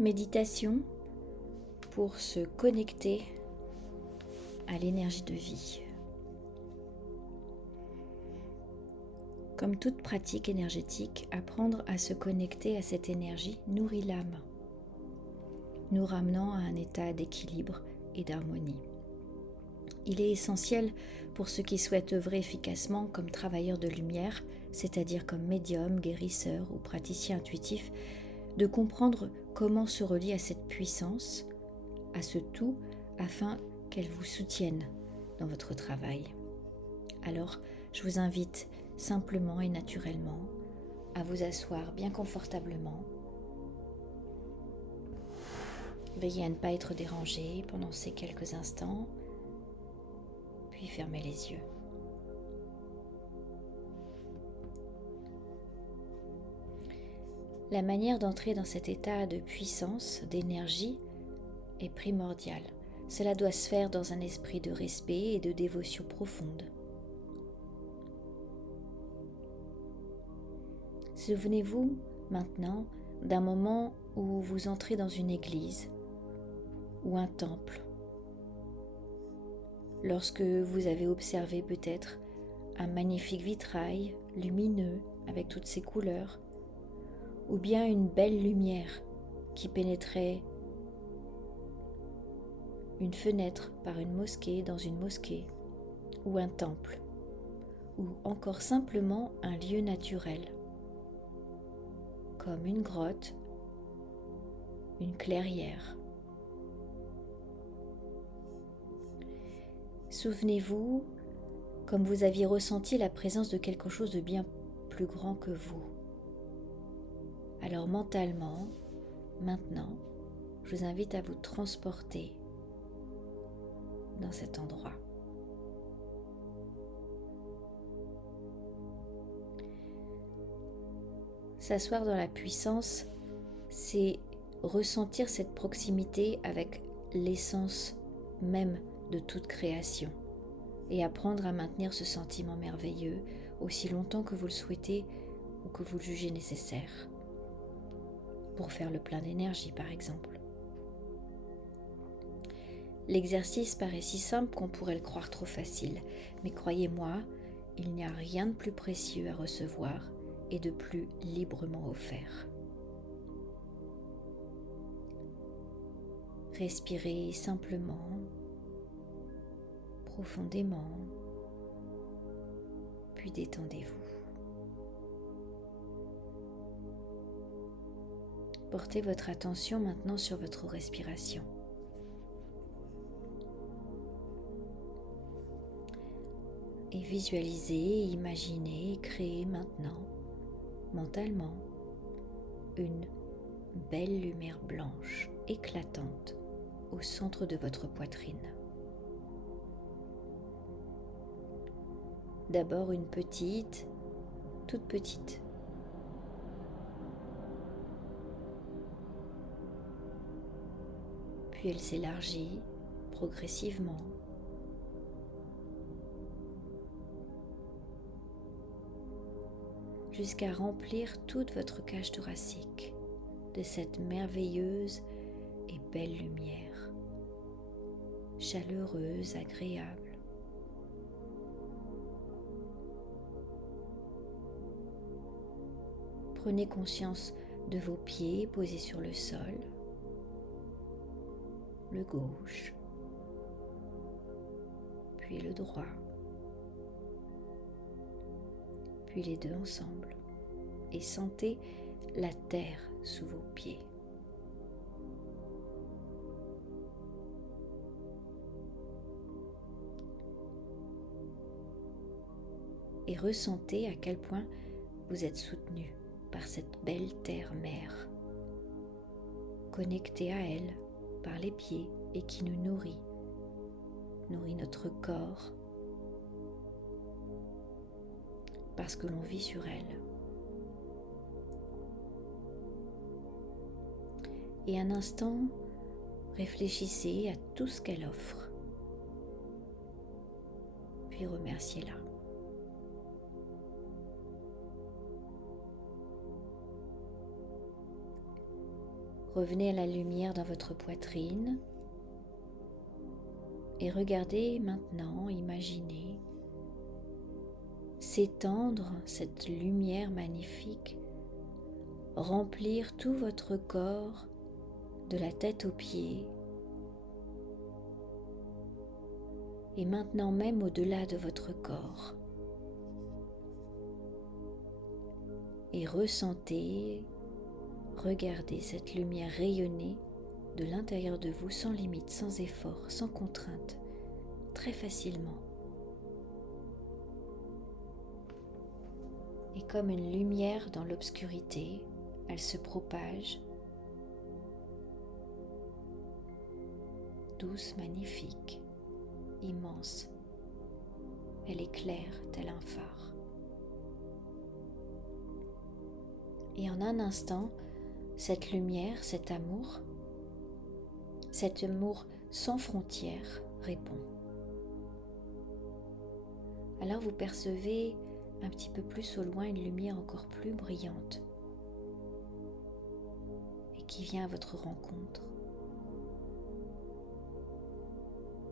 Méditation pour se connecter à l'énergie de vie. Comme toute pratique énergétique, apprendre à se connecter à cette énergie nourrit l'âme, nous ramenant à un état d'équilibre et d'harmonie. Il est essentiel pour ceux qui souhaitent œuvrer efficacement comme travailleurs de lumière, c'est-à-dire comme médium, guérisseur ou praticien intuitif, de comprendre comment se relier à cette puissance, à ce tout, afin qu'elle vous soutienne dans votre travail. Alors, je vous invite simplement et naturellement à vous asseoir bien confortablement. Veillez à ne pas être dérangé pendant ces quelques instants, puis fermez les yeux. La manière d'entrer dans cet état de puissance, d'énergie, est primordiale. Cela doit se faire dans un esprit de respect et de dévotion profonde. Souvenez-vous maintenant d'un moment où vous entrez dans une église ou un temple, lorsque vous avez observé peut-être un magnifique vitrail lumineux avec toutes ses couleurs, ou bien une belle lumière qui pénétrait une fenêtre par une mosquée dans une mosquée, ou un temple, ou encore simplement un lieu naturel, comme une grotte, une clairière. Souvenez-vous comme vous aviez ressenti la présence de quelque chose de bien plus grand que vous. Alors mentalement, maintenant, je vous invite à vous transporter dans cet endroit. S'asseoir dans la puissance, c'est ressentir cette proximité avec l'essence même de toute création et apprendre à maintenir ce sentiment merveilleux aussi longtemps que vous le souhaitez ou que vous le jugez nécessaire, pour faire le plein d'énergie par exemple. L'exercice paraît si simple qu'on pourrait le croire trop facile, mais croyez-moi, il n'y a rien de plus précieux à recevoir et de plus librement offert. Respirez simplement, profondément, puis détendez-vous. Portez votre attention maintenant sur votre respiration. Et visualisez, imaginez, créez maintenant, mentalement, une belle lumière blanche éclatante au centre de votre poitrine. D'abord une petite, toute petite. Puis elle s'élargit progressivement. Jusqu'à remplir toute votre cage thoracique de cette merveilleuse et belle lumière, chaleureuse, agréable. Prenez conscience de vos pieds posés sur le sol, le gauche, puis le droit, puis les deux ensemble, et sentez la terre sous vos pieds. Et ressentez à quel point vous êtes soutenu par cette belle terre-mère, connectée à elle par les pieds et qui nous nourrit notre corps, parce que l'on vit sur elle. Et un instant, réfléchissez à tout ce qu'elle offre, puis remerciez-la. Revenez à la lumière dans votre poitrine et regardez maintenant, imaginez s'étendre cette lumière magnifique, remplir tout votre corps de la tête aux pieds et maintenant même au-delà de votre corps. Et ressentez, regardez cette lumière rayonner de l'intérieur de vous sans limite, sans effort, sans contrainte, très facilement. Et comme une lumière dans l'obscurité, elle se propage, douce, magnifique, immense. Elle éclaire tel un phare. Et en un instant, cette lumière, cet amour sans frontières répond. Alors vous percevez un petit peu plus au loin une lumière encore plus brillante et qui vient à votre rencontre,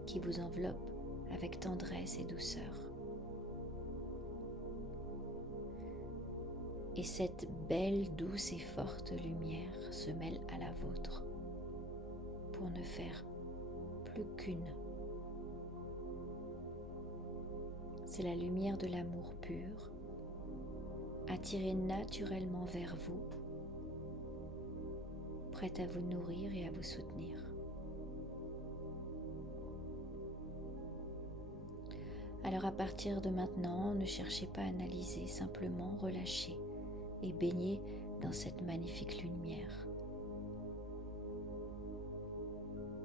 qui vous enveloppe avec tendresse et douceur. Et cette belle, douce et forte lumière se mêle à la vôtre pour ne faire plus qu'une. C'est la lumière de l'amour pur, attirée naturellement vers vous, prête à vous nourrir et à vous soutenir. Alors à partir de maintenant, ne cherchez pas à analyser, simplement relâchez et baignez dans cette magnifique lumière.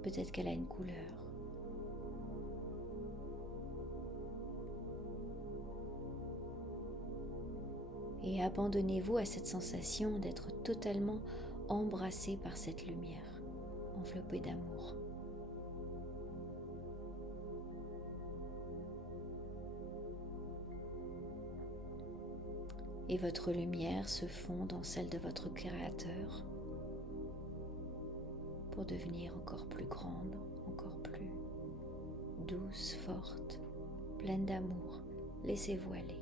Peut-être qu'elle a une couleur. Et abandonnez-vous à cette sensation d'être totalement embrassé par cette lumière, enveloppé d'amour. Et votre lumière se fond dans celle de votre Créateur pour devenir encore plus grande, encore plus douce, forte, pleine d'amour. Laissez-vous aller.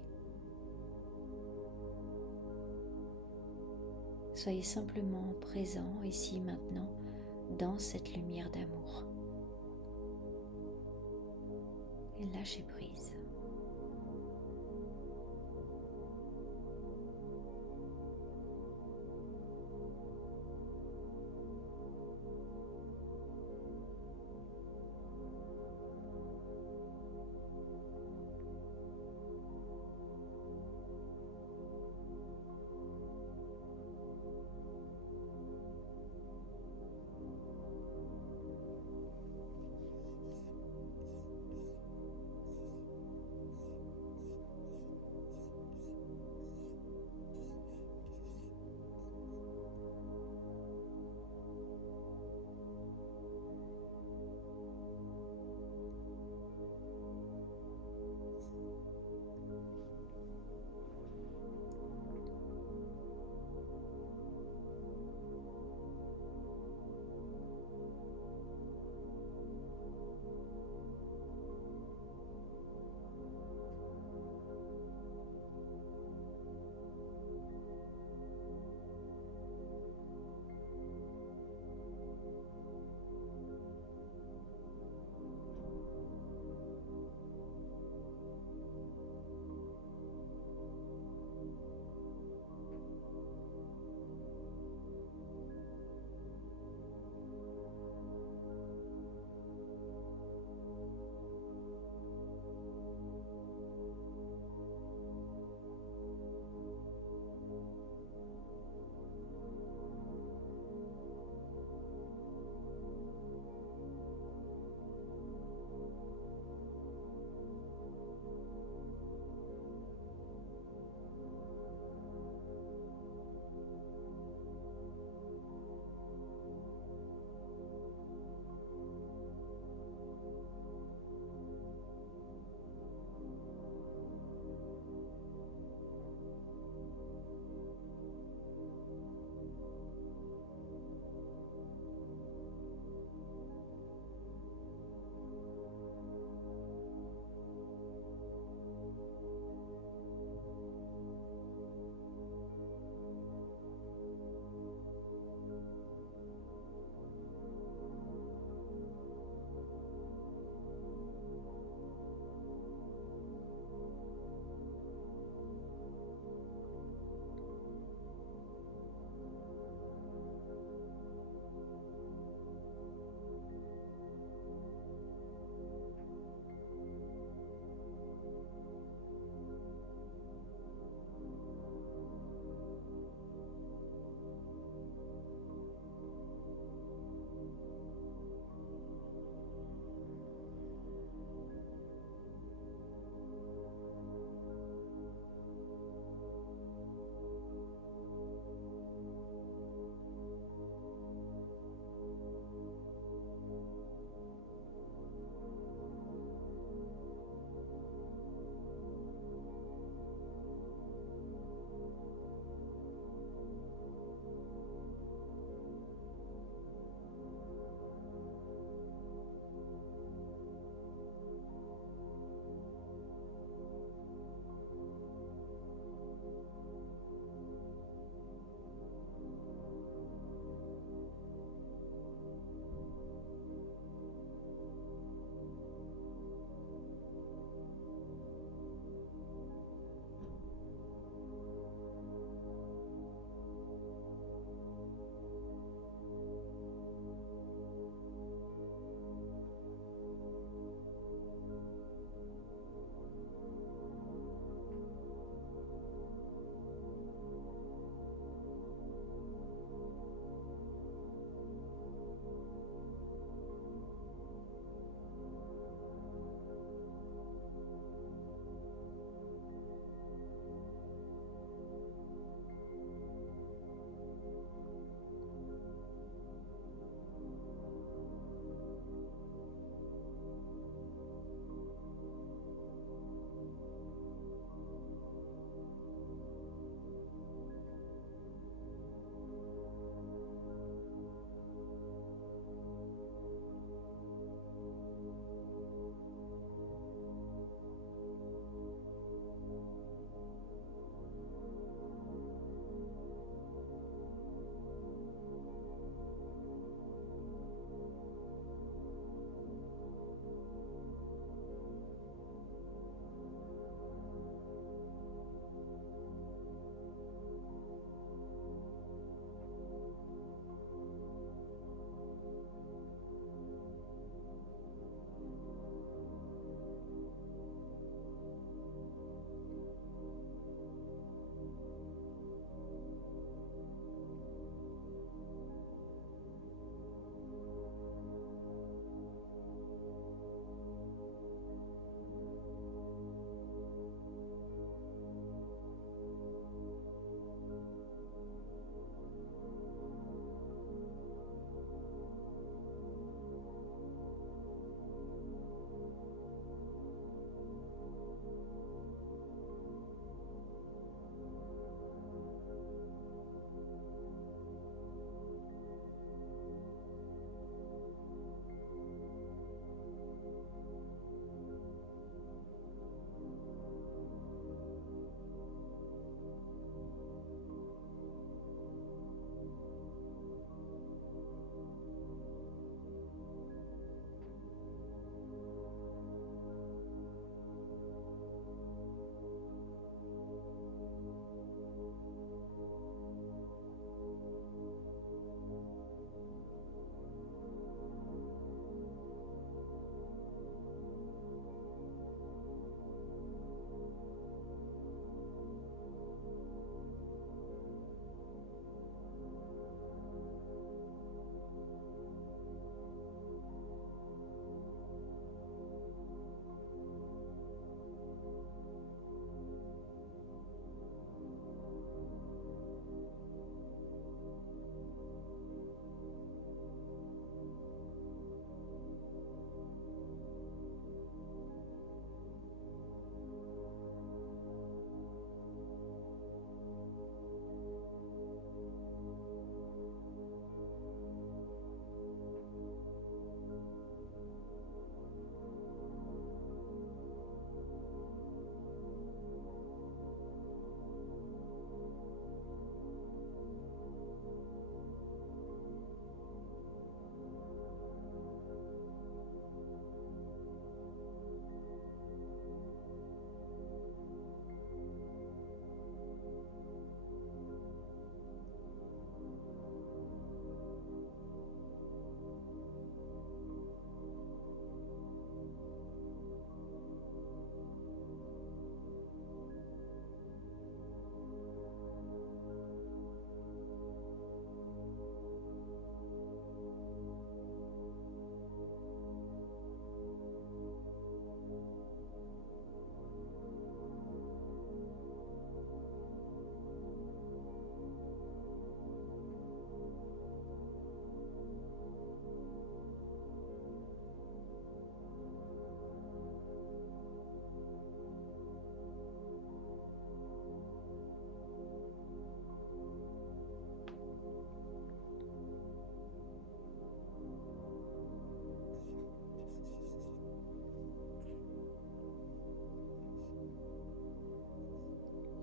Soyez simplement présent ici maintenant dans cette lumière d'amour. Et lâchez prise.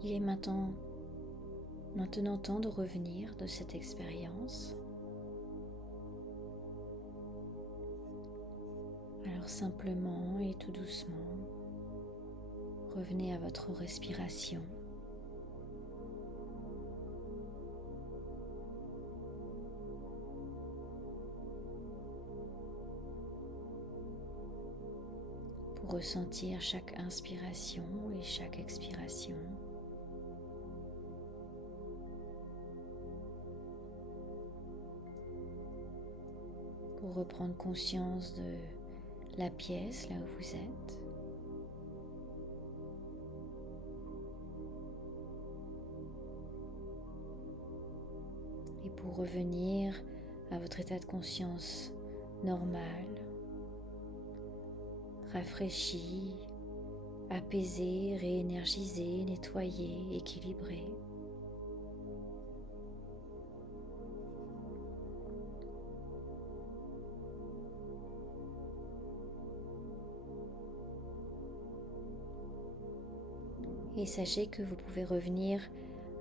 Il est maintenant temps de revenir de cette expérience. Alors simplement et tout doucement, revenez à votre respiration. Pour ressentir chaque inspiration et chaque expiration. Pour reprendre conscience de la pièce là où vous êtes. Et pour revenir à votre état de conscience normal, rafraîchi, apaisé, réénergisé, nettoyé, équilibré. Et sachez que vous pouvez revenir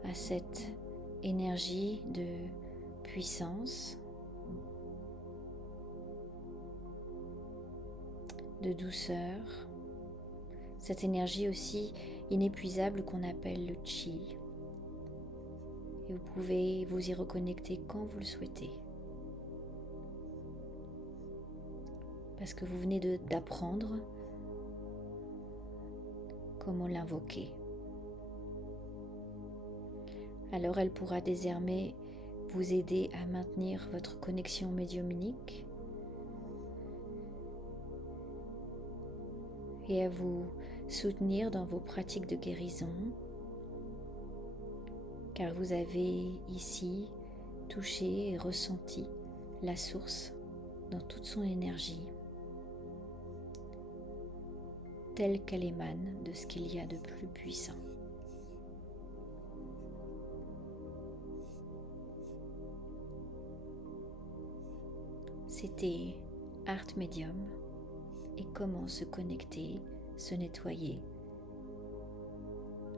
à cette énergie de puissance, de douceur, cette énergie aussi inépuisable qu'on appelle le chi. Et vous pouvez vous y reconnecter quand vous le souhaitez. Parce que vous venez d'apprendre comment l'invoquer. Alors elle pourra désormais vous aider à maintenir votre connexion médiumnique et à vous soutenir dans vos pratiques de guérison, car vous avez ici touché et ressenti la source dans toute son énergie, telle qu'elle émane de ce qu'il y a de plus puissant. C'était Art Medium et comment se connecter, se nettoyer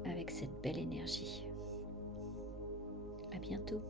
avec cette belle énergie. À bientôt.